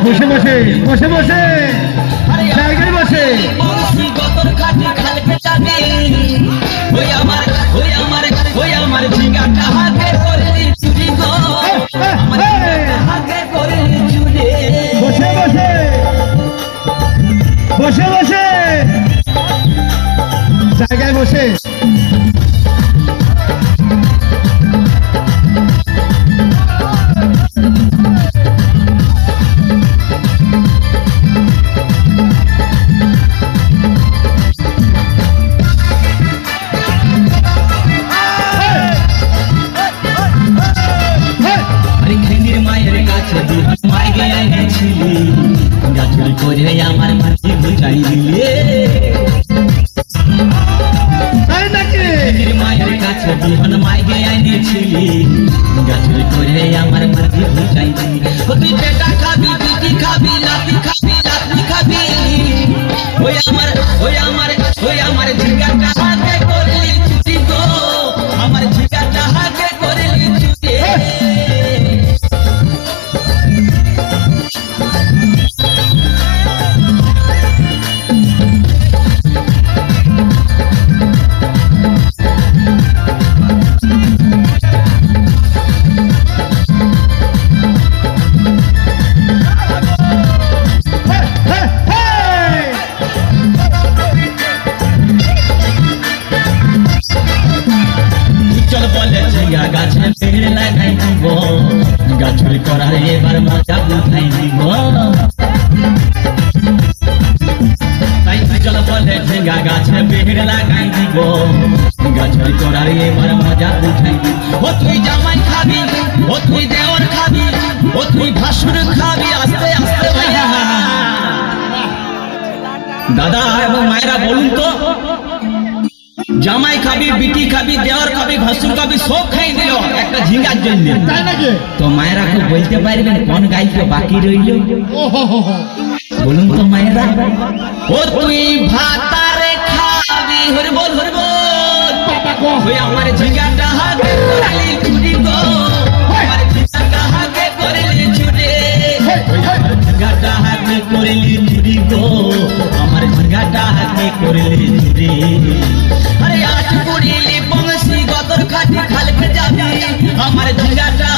বসে বসে বসে বসে জায়গায় বসে বসে বসে বসে বসে জায়গায় বসে আমার মাঝে বুঝাই দিলে মায়ের কাছে বিহন মাইগে আইনেছিলি গাছুরি করে আমার মাঝে বুঝাই দিলি তুই বেটা খাবি বিটি খাবি লাতি খাবি লাতি খাবি ওই আমার ঝিঙ্গাটা হাতে করলি ছুটি গো আমার ঝিঙ্গাটা হাতে করলি ছুটি গাছে পেড়ে লাগাই দিব গাছুরি করার এবার মজা উঠাই দিব তাই চল বলে ঝিঙ্গা গাছে পেড়ে লাগাই দিব গাছুরি করার এবার মজা উঠাই দিব ও তুই জামাই খাবি ও তুই দেওর খাবি ও তুই ভাসুর খাবি আস্তে আস্তে দাদা এবং মায়েরা বলুন তো জামাই খাবি বিটি খাবি দেওয়ার খাবি ভাসুর খাবি সব খাই দিল একটা ঝিঙ্গার জন্য তো মায়েরা খুব বলতে পারবেন কোন গাইতে বাকি রইল বলুন তো মায়েরা ও তুই ভাতারে খাবি হরি বল ওই আমার ঝিঙ্গাটা হাতে করলি ছুটি গো আমার ঝিঙ্গাটা হাতে করলি ছুটি ঝিঙ্গাটা হাতে করলি ছুটি গো আমার ঝিঙ্গাটা হাতে করলি ছুটি আরে আট কুড়িলি বংশী গদর খাটি খালকে যাবি আমার ঝিঙ্গাটা